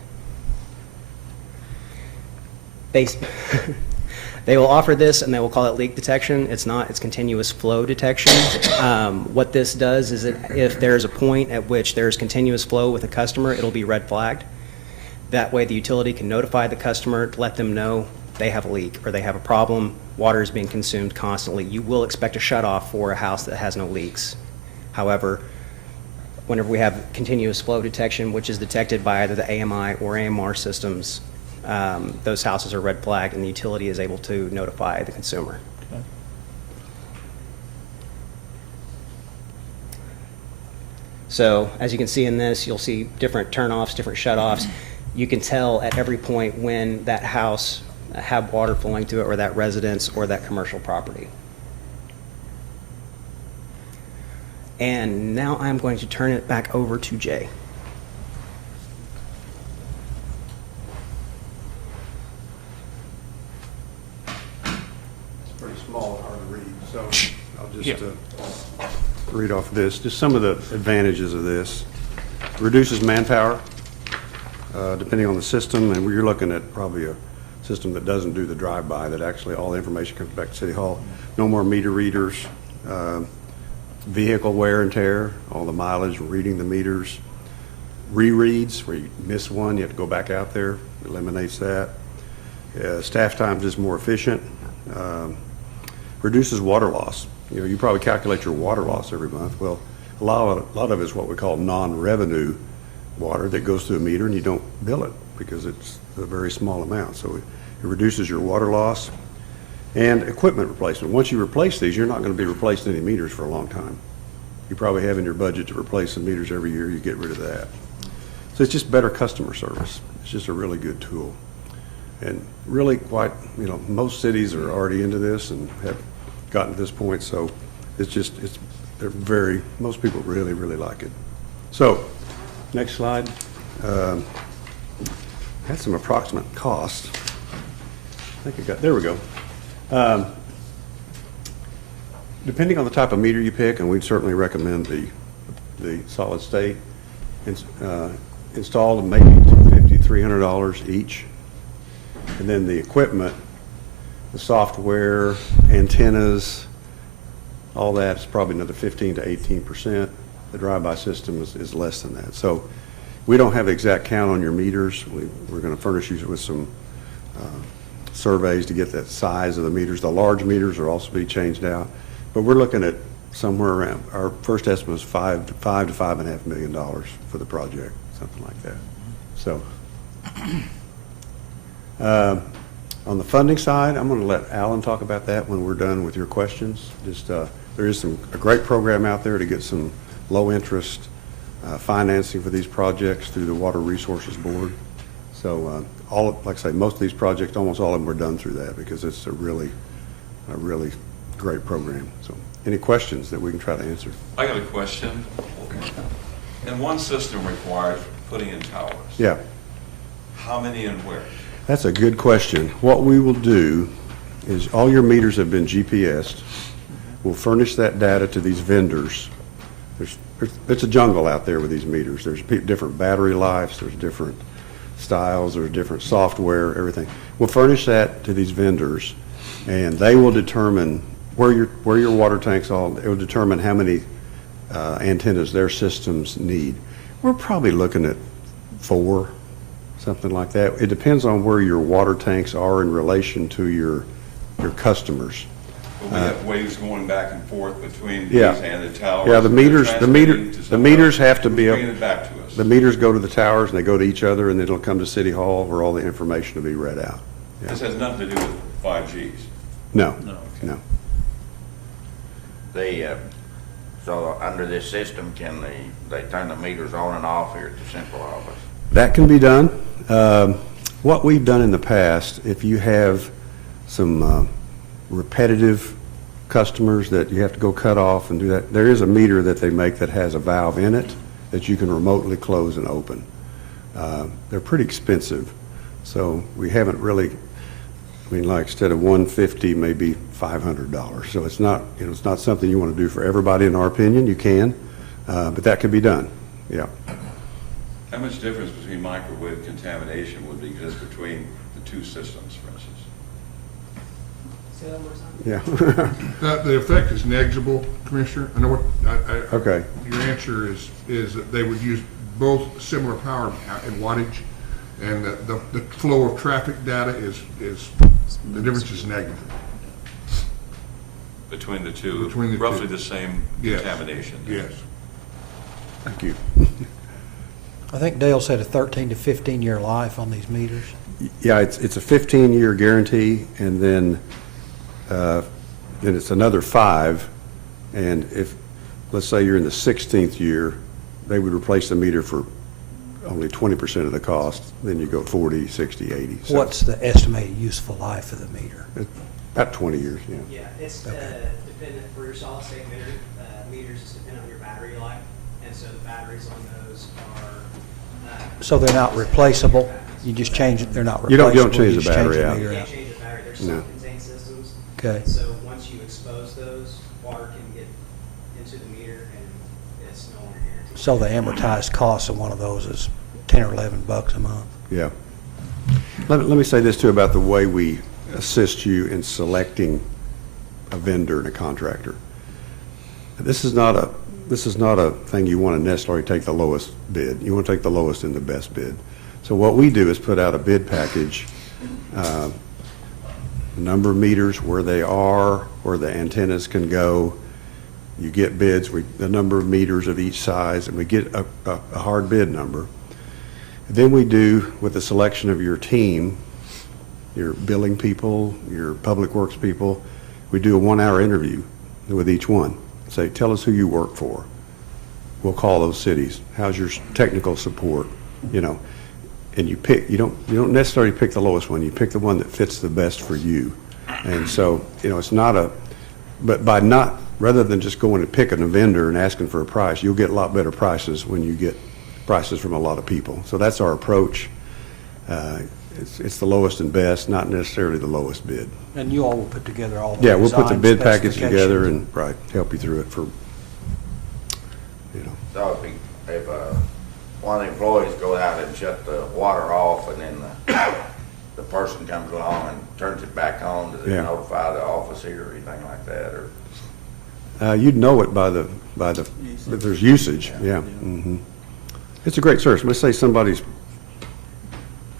They will offer this and they will call it leak detection. It's not, it's continuous flow detection. What this does is that if there's a point at which there's continuous flow with a customer, it'll be red flagged. That way the utility can notify the customer to let them know they have a leak or they have a problem, water is being consumed constantly. You will expect a shutoff for a house that has no leaks. However, whenever we have continuous flow detection, which is detected by either the AMI or AMR systems, those houses are red flagged and the utility is able to notify the consumer. Okay. So as you can see in this, you'll see different turnoffs, different shutoffs. You can tell at every point when that house have water flowing through it, or that residence or that commercial property. And now I'm going to turn it back over to Jay. It's pretty small and hard to read, so I'll just read off this. Just some of the advantages of this. Reduces manpower, depending on the system, and you're looking at probably a system that doesn't do the drive-by, that actually all the information comes back to City Hall. No more meter readers, vehicle wear and tear, all the mileage, reading the meters, rereads, where you miss one, you have to go back out there, eliminates that. Staff time is just more efficient. Reduces water loss. You know, you probably calculate your water loss every month. Well, a lot of it is what we call non-revenue water that goes through a meter and you don't bill it because it's a very small amount. So it reduces your water loss. And equipment replacement. Once you replace these, you're not going to be replacing any meters for a long time. You probably have in your budget to replace some meters every year. You get rid of that. So it's just better customer service. It's just a really good tool. And really quite, you know, most cities are already into this and have gotten to this point. So most people really, really like it. So next slide. Had some approximate costs. I think I got, there we go. Depending on the type of meter you pick, and we'd certainly recommend the solid state, installed maybe $250, $300 each. And then the equipment, the software, antennas, all that is probably another 15 to 18%. The drive-by system is less than that. So we don't have the exact count on your meters. We're going to furnish you with some surveys to get that size of the meters. The large meters will also be changed out. But we're looking at somewhere around, our first estimate was $5 to $5.5 million for the project, something like that. So on the funding side, I'm going to let Alan talk about that when we're done with your questions. Just there is a great program out there to get some low interest financing for these projects through the Water Resources Board. So like I say, most of these projects, almost all of them were done through that because it's a really great program. So any questions that we can try to answer? I got a question. And one system requires putting in towers. Yeah. How many and where? That's a good question. What we will do is all your meters have been GPSed. We'll furnish that data to these vendors. It's a jungle out there with these meters. There's different battery lives, there's different styles, there's different software, everything. We'll furnish that to these vendors, and they will determine where your water tanks are. It will determine how many antennas their systems need. We're probably looking at 4, something like that. It depends on where your water tanks are in relation to your customers. But we have waves going back and forth between these Yeah. and the towers. Yeah, the meters have to be up. Bringing it back to us. The meters go to the towers and they go to each other, and then it'll come to City Hall where all the information will be read out. Yeah. This has nothing to do with 5Gs. No, No. no. So under this system, can they turn the meters on and off here at the central office? That can be done. What we've done in the past, if you have some repetitive customers that you have to go cut off and do that, there is a meter that they make that has a valve in it that you can remotely close and open. They're pretty expensive, so we haven't really, like instead of $150, maybe $500. So it's not, it's not something you want to do for everybody, in our opinion. You can, but that can be done. Yeah. How much difference between microwave contamination would exist between the two systems, for instance? Yeah. The effect is negligible, Commissioner. I know what, Okay. Your answer is that they would use both similar power and wattage, and the flow of traffic data is the difference is negligible. Between the two, Between the roughly two. the same Yes. contamination. Yes. Thank you. I think Dale said a 13 to 15-year life on these meters. Yeah, it's a 15-year guarantee, and then it's another 5. And if, let's say you're in the 16th year, they would replace the meter for only 20% of the cost. Then you go 40, 60, 80. So What's the estimated useful life of the meter? about 20 years, yeah. Yeah, it's dependent for your solid state meters, it's dependent on your battery life, and so the batteries on those are. So they're not replaceable? You just change it, they're not You replaceable? don't change the just battery out. meter You can't change the battery, there's No. self-contained systems. Okay. So once you expose those, water can get into the meter and it's no longer guaranteed. So the amortized cost of one of those is 10 or 11 bucks a month? Yeah. Let me say this too about the way we assist you in selecting a vendor and a contractor. This is not a thing you want to necessarily take the lowest bid. You want to take the lowest and the best bid. So what we do is put out a bid package, the number of meters, where they are, where the antennas can go. You get bids, the number of meters of each size, and we get a hard bid number. Then we do, with the selection of your team, your billing people, your public works people, we do a 1-hour interview with each one. Say, tell us who you work for. We'll call those cities. How's your technical support? And you pick. You don't necessarily pick the lowest one. You pick the one that fits the best for you. And so, it's not rather than just going to pick a vendor and asking for a price, you'll get a lot better prices when you get prices from a lot of people. So that's our approach. It's the lowest and best, not necessarily the lowest bid. And you all will put together all the Yeah, we'll put the design bid package together specifications. and, help you through it for, So if one of the employees go out and shut the water off and then the person comes along and turns it back on, does it Yeah. notify the office here or anything like that, or? you'd know it by the, if there's usage, yeah. It's a great service. Let's say somebody's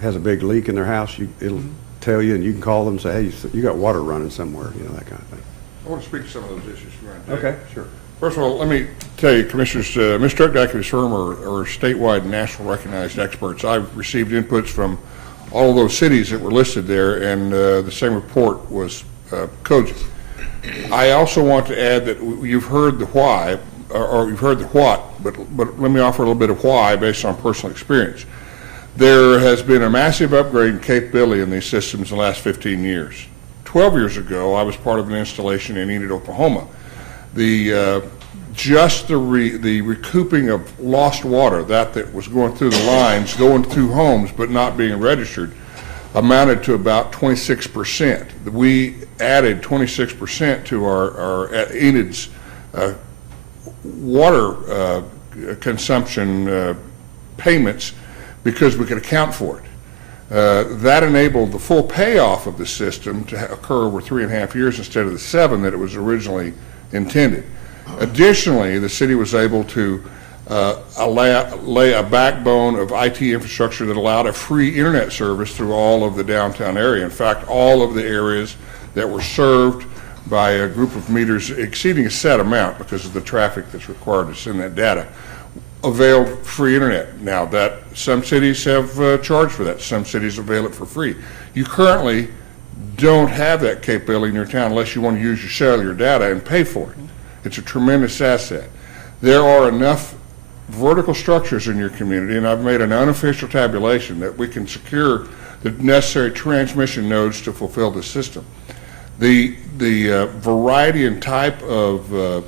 has a big leak in their house, it'll tell you, and you can call them and say, hey, you got water running somewhere, that kind of thing. I want to speak to some of those issues. Okay, sure. First of all, let me tell you, Commissioners, Mr. Updike and his firm are statewide and national recognized experts. I've received inputs from all of those cities that were listed there, and the same report was cogent. I also want to add that you've heard the why, or you've heard the what, but let me offer a little bit of why based on personal experience. There has been a massive upgrade in capability in these systems in the last 15 years. 12 years ago, I was part of an installation in Enid, Oklahoma. The recouping of lost water, that was going through the lines, going through homes, but not being registered, amounted to about 26%. We added 26% to our Enid's water consumption payments because we could account for it. That enabled the full payoff of the system to occur over 3.5 years instead of the 7 that it was originally intended. Additionally, the city was able to lay a backbone of IT infrastructure that allowed a free internet service through all of the downtown area. In fact, all of the areas that were served by a group of meters exceeding a set amount because of the traffic that's required to send that data availed free internet. Now, that some cities have charged for that. Some cities avail it for free. You currently don't have that capability in your town unless you want to use your cellular data and pay for it. It's a tremendous asset. There are enough vertical structures in your community, and I've made an unofficial tabulation that we can secure the necessary transmission nodes to fulfill the system. The variety and type of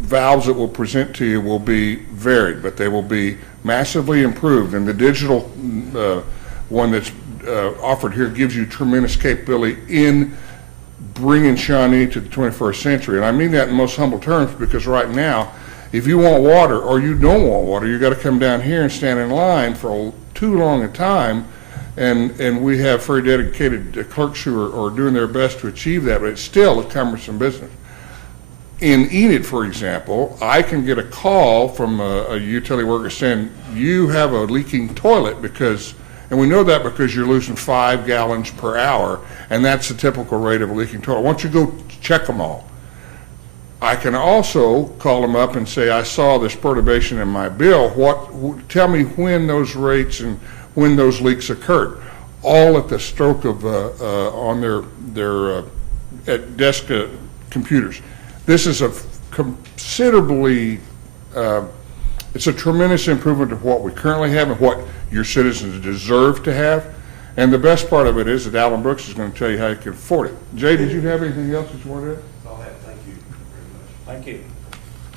valves that will present to you will be varied, but they will be massively improved. And the digital one that's offered here gives you tremendous capability in bringing Shawnee to the 21st century. And I mean that in most humble terms, because right now, if you want water or you don't want water, you've got to come down here and stand in line for too long a time. And we have very dedicated clerks who are doing their best to achieve that, but it's still a cumbersome business. In Enid, for example, I can get a call from a utility worker saying, you have a leaking toilet and we know that because you're losing 5 gallons per hour, and that's the typical rate of a leaking toilet. Why don't you go check them all? I can also call them up and say, I saw this perturbation in my bill. Tell me when those rates and when those leaks occurred. All at the stroke of, on their at desk computers. This is a considerably, it's a tremendous improvement of what we currently have and what your citizens deserve to have. And the best part of it is that Alan Brooks is going to tell you how you can afford it. Jay, did you have anything else that you wanted to add? I'll have, thank you very much. Thank you.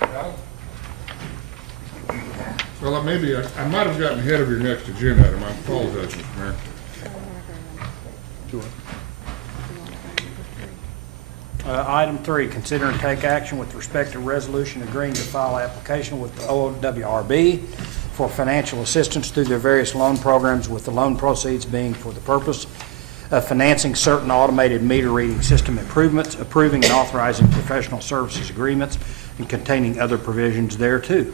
Alan? Well, I might have gotten ahead of your next agenda item. I apologize, Mr. Mayor. Item 3, consider and take action with respect to resolution agreeing to file application with the OWRB for financial assistance through their various loan programs, with the loan proceeds being for the purpose of financing certain automated meter reading system improvements, approving and authorizing professional services agreements, and containing other provisions thereto.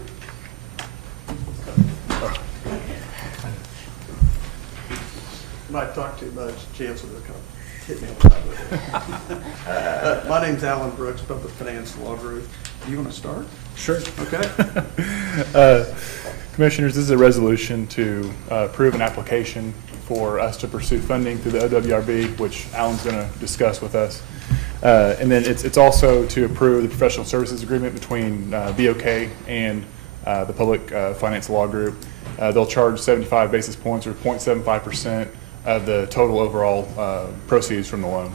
Might talk too much, Chancellor will come hit me on the side with it. My name's Alan Brooks, Public Finance Law Group. Do you want to start? Sure. Okay. Commissioners, this is a resolution to approve an application for us to pursue funding through the OWRB, which Alan's going to discuss with us. And then it's also to approve the professional services agreement between BOK and the Public Finance Law Group. They'll charge 75 basis points or 0.75% of the total overall proceeds from the loan.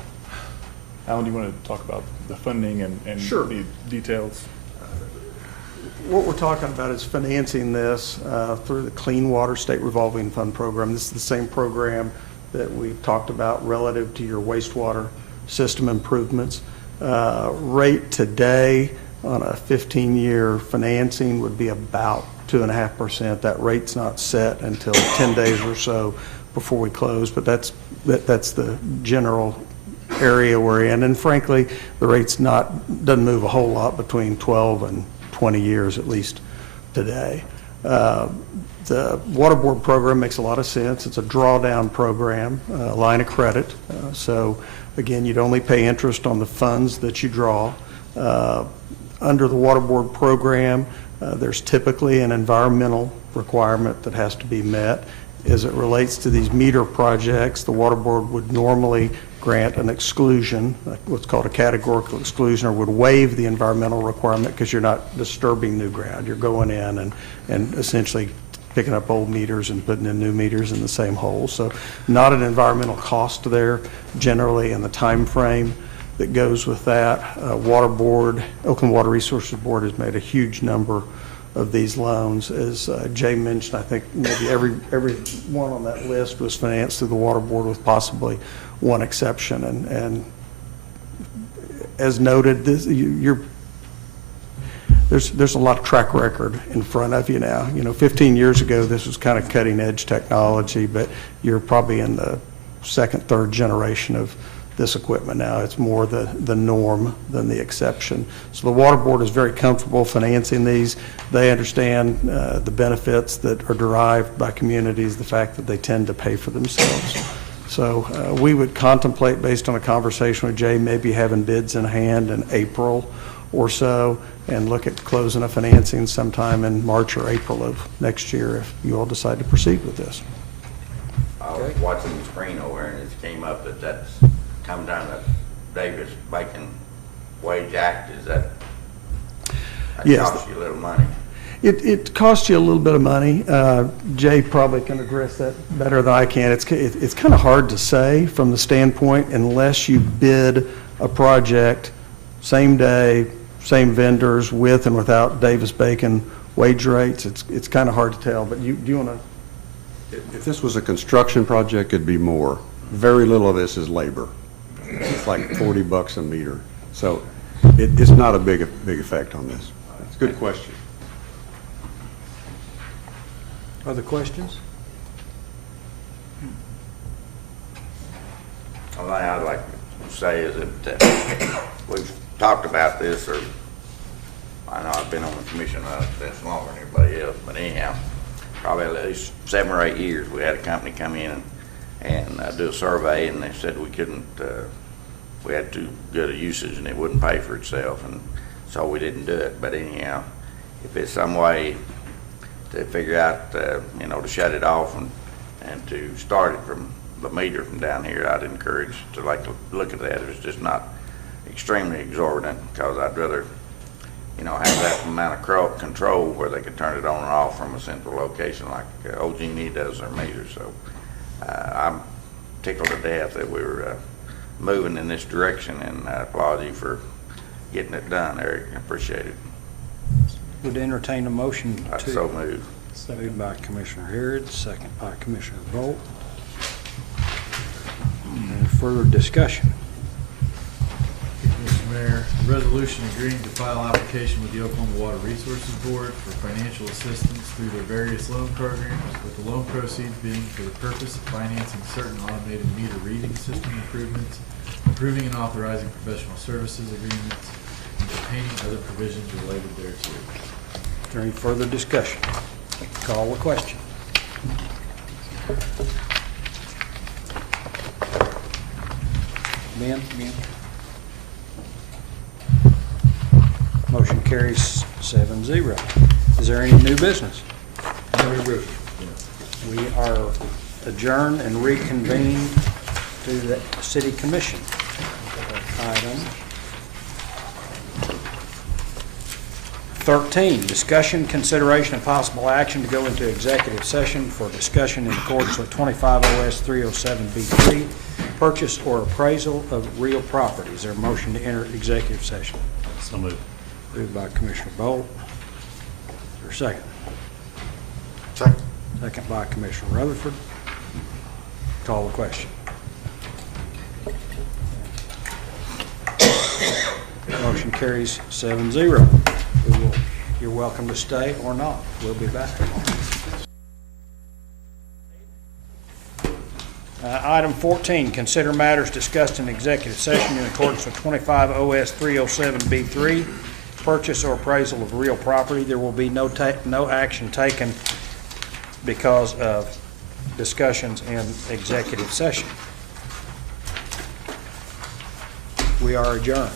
Alan, do you want to talk about the funding and Sure. the details? what we're talking about is financing this through the Clean Water State Revolving Fund program. This is the same program that we've talked about relative to your wastewater system improvements. Rate today on a 15-year financing would be about 2.5%. That rate's not set until 10 days or so before we close, but that's the general area we're in. And frankly, the rate's doesn't move a whole lot between 12 and 20 years, at least today. The Water Board program makes a lot of sense. It's a drawdown program, line of credit. So again, you'd only pay interest on the funds that you draw. Under the Water Board program, there's typically an environmental requirement that has to be met. As it relates to these meter projects, the Water Board would normally grant an exclusion, what's called a categorical exclusion, or would waive the environmental requirement because you're not disturbing new ground. You're going in and essentially picking up old meters and putting in new meters in the same hole. So not an environmental cost there generally in the time frame that goes with that. Water Board, Oakland Water Resources Board has made a huge number of these loans. As Jay mentioned, I think maybe every one on that list was financed through the Water Board with possibly one exception. And as noted, there's a lot of track record in front of you now. 15 years ago, this was kind of cutting edge technology, but you're probably in the second, third generation of this equipment now. It's more the norm than the exception. So the Water Board is very comfortable financing these. They understand the benefits that are derived by communities, the fact that they tend to pay for themselves. So we would contemplate, based on a conversation with Jay, maybe having bids in hand in April or so, and look at closing a financing sometime in March or April of next year if you all decide to proceed with this. I was watching the screen over here, and it came up that's come down to Davis-Bacon Wage Act. Is that Yes. costs you a little money? It costs you a little bit of money. Jay probably can address that better than I can. It's kind of hard to say from the standpoint unless you bid a project same day, same vendors, with and without Davis-Bacon wage rates. It's kind of hard to tell, but do you want to? If this was a construction project, it'd be more. Very little of this is labor. It's like $40 a meter. So it's not a big effect on this. It's a good question. Other questions? One thing I'd like to say is that we've talked about this, or I know I've been on the commission since longer than everybody else, but anyhow, probably at least 7 or 8 years, we had a company come in and do a survey, and they said we couldn't, we had too good a usage and it wouldn't pay for itself, and so we didn't do it. But anyhow, if it's some way to figure out, to shut it off and to start it from the meter from down here, I'd encourage to look at that. It's just not extremely exorbitant, because I'd rather, have that amount of control where they could turn it on and off from a central location like OG&E does their meters. So I'm tickled to death that we're moving in this direction, and I applaud you for getting it done, Eric. I appreciate it. Would entertain a motion I to. so move. Moved by Commissioner Harrod, second by Commissioner Bolt. Any further discussion? Mr. Mayor, a resolution agreeing to file application with the Oklahoma Water Resources Board for financial assistance through their various loan programs, with the loan proceeds being for the purpose of financing certain automated meter reading system improvements, approving and authorizing professional services agreements, and obtaining other provisions related thereto. Is there any further discussion? Call the question. Ben? Motion carries 7-0. Is there any new business? We are adjourned and reconvened to the City Commission. Item 13, discussion, consideration, and possible action to go into executive session for discussion in accordance with 25 OS 307B3, purchase or appraisal of real property. Is there a motion to enter executive session? So moved. Moved by Commissioner Bolt, there a second? Second. Second by Commissioner Rutherford. Call the question. Motion carries 7-0. You're welcome to stay or not. We'll be back. Item 14, consider matters discussed in executive session in accordance with 25 OS 307B3, purchase or appraisal of real property. There will be no action taken because of discussions in executive session. We are adjourned.